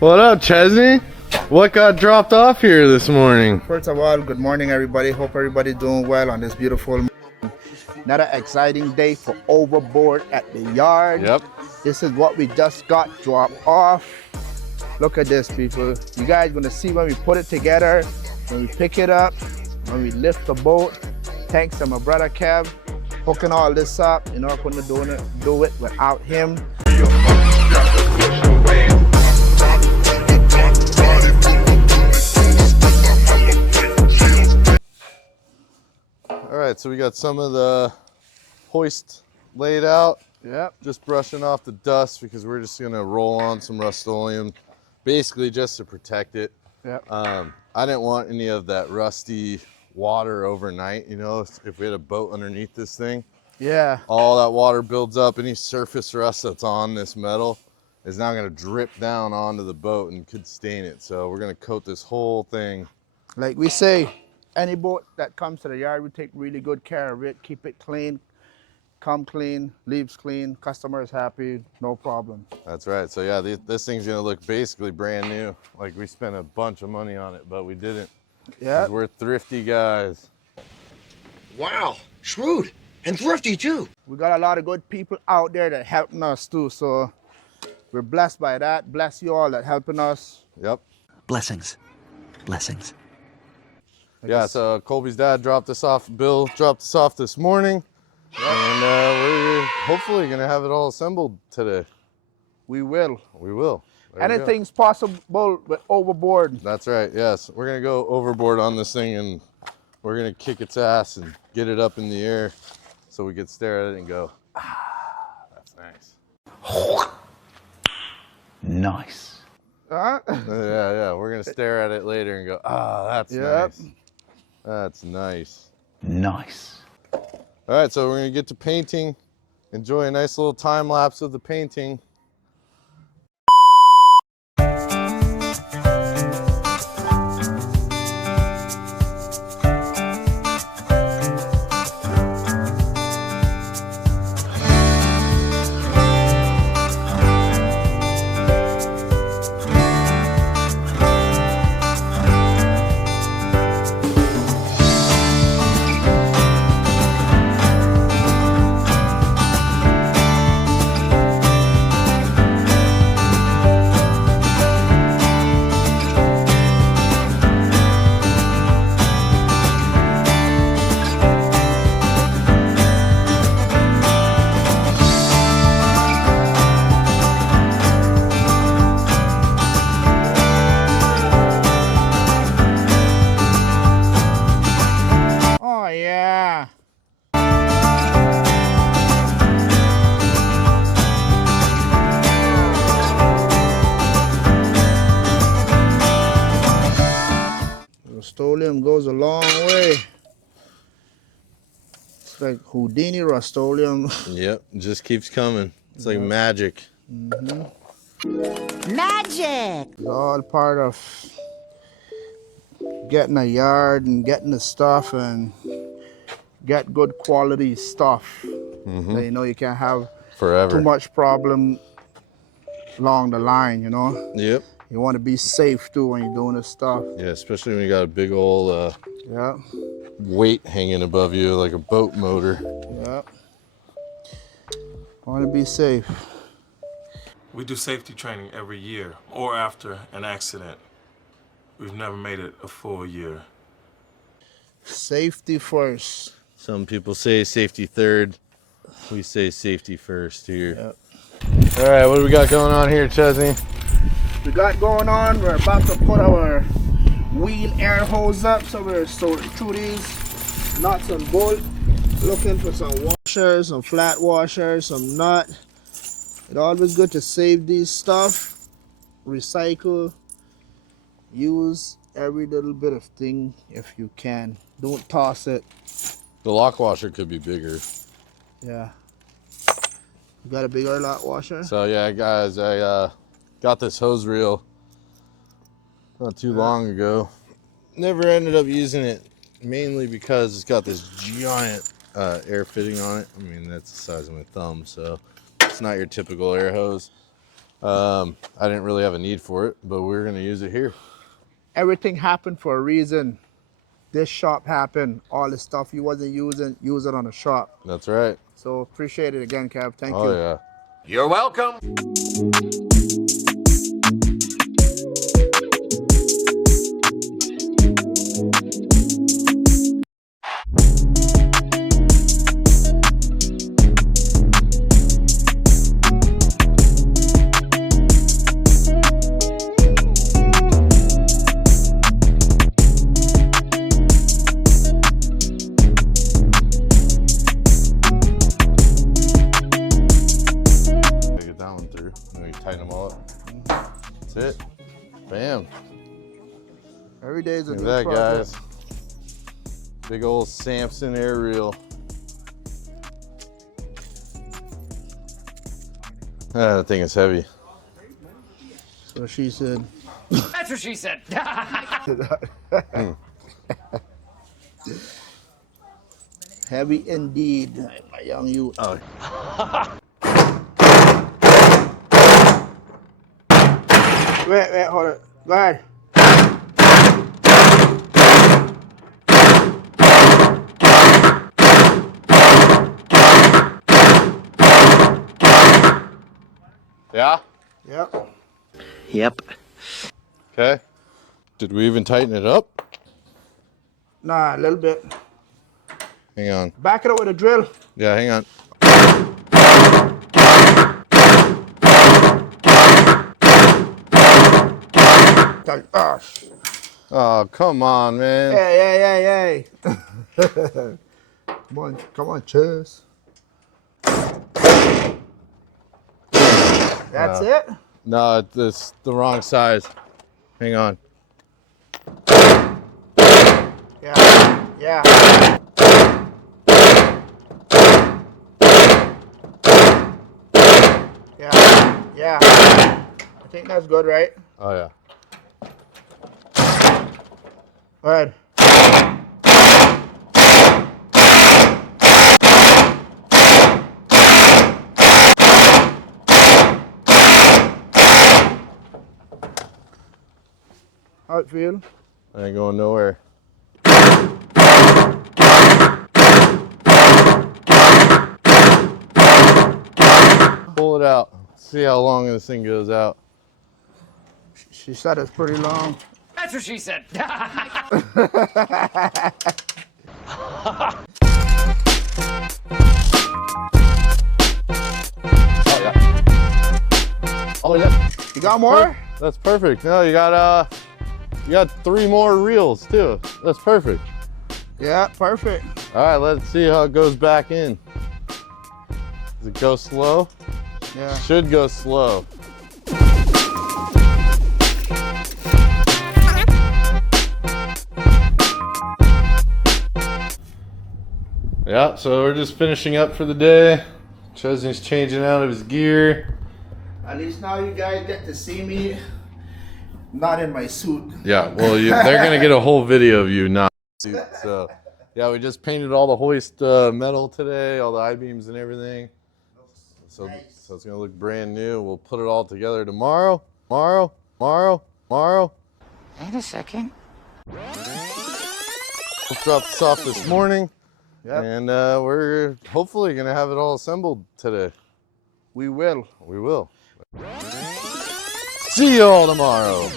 What up, Chesnie? What got dropped off here this morning? First of all, good morning, everybody. Hope everybody's doing well on this beautiful morning. Another exciting day for Overboard at the yard. Yep. This is what we just got dropped off. Look at this, people. You guys gonna see when we put it together, when we pick it up, when we lift the boat. Thanks to my brother Kev hooking all this up. You know, I couldn't do it without him. All right, so we got some of the hoist laid out. Yep. Just brushing off the dust because we're just gonna roll on some Rust-Oleum, basically just to protect it. Yep. I didn't want any of that rusty water overnight. You know, if we had a boat underneath this thing, Yeah. all that water builds up. Any surface rust that's on this metal is now gonna drip down onto the boat and could stain it. So we're gonna coat this whole thing. Like we say, any boat that comes to the yard, we take really good care of it, keep it clean, come clean, leaves clean, customers happy, no problem. That's right. So yeah, this thing's gonna look basically brand new. Like we spent a bunch of money on it, but we didn't. Yeah. 'Cause we're thrifty guys. Wow, shrewd and thrifty too. We got a lot of good people out there that helping us too, so we're blessed by that. Bless you all that helping us. Yep. Blessings, blessings. Yeah, so Colby's dad dropped us off, Bill dropped us off this morning. Yep. And we're hopefully gonna have it all assembled today. We will. We will. There we go. Anything's possible with Overboard. That's right, yes. We're gonna go overboard on this thing and we're gonna kick its ass and get it up in the air so we could stare at it and go, ah, that's nice. Nice. Yeah, we're gonna stare at it later and go, ah, that's nice. That's nice. Nice. All right, so we're gonna get to painting. Enjoy a nice little time lapse of the painting. Oh yeah. Rust-Oleum goes a long way. It's like Houdini Rust-Oleum. Yep, it just keeps coming. It's like magic. Magic! It's all part of getting a yard and getting the stuff and get good quality stuff. So, you know, you can't have Forever. too much problem along the line, you know. Yep. You want to be safe too when you're doing this stuff. Yeah, especially when you got a big old Yeah, weight hanging above you like a boat motor. yeah. Want to be safe. We do safety training every year or after an accident. We've never made it a full year. Safety first. Some people say safety third. We say safety first here. Yep. All right, what do we got going on here, Chesnie? We got going on, we're about to put our wheel air hose up, so we're sorting through these nuts and bolts, looking for some washers, some flat washers, some nut. It's always good to save these stuff, recycle, use every little bit of thing if you can. Don't toss it. The lock washer could be bigger. Yeah. You got a bigger lock washer? So yeah, guys, I got this hose reel not too long ago. Never ended up using it, mainly because it's got this giant air fitting on it. I mean, that's the size of my thumb, so it's not your typical air hose. I didn't really have a need for it, but we're gonna use it here. Everything happened for a reason. This shop happened. All the stuff you wasn't using, use it on the shop. That's right. So appreciate it again, Kev. Thank you. Oh yeah. You're welcome. Get that one through. And we tighten them all up. That's it. Bam. Every day is a Look new at that, project. guys. Big old Samson air reel. That thing is heavy. So she said. That's what she said. Heavy indeed, my young youth. Oh. Wait, hold it. Go ahead. Yeah? Yep. Yep. Okay. Did we even tighten it up? Nah, a little bit. Hang on. Back it up with a drill. Yeah, hang on. Oh, Oh, come on, man. hey. Come on, Chess. That's it? No, it's the wrong size. Hang on. Yeah. Yeah. Yeah. I think that's good, right? Oh, yeah. Go ahead. How it feel? I ain't going nowhere. Pull it out. See how long this thing goes out. She said it's pretty long. That's what she said. Oh yeah. You got more? That's perfect. No, you got 3 more reels too. That's perfect. Yeah, perfect. All right, let's see how it goes back in. Does it go slow? Yeah. Should go slow. Yeah, so we're just finishing up for the day. Chesnie's changing out of his gear. At least now you guys get to see me not in my suit. Yeah, well, they're gonna get a whole video of you not in the suit. So, yeah, we just painted all the Hoist metal today, all the I-beams and everything. So it's gonna look brand new. We'll put it all together tomorrow. Wait a second. We'll drop this off this morning. Yep. And we're hopefully gonna have it all assembled today. We will. We will. See you all tomorrow.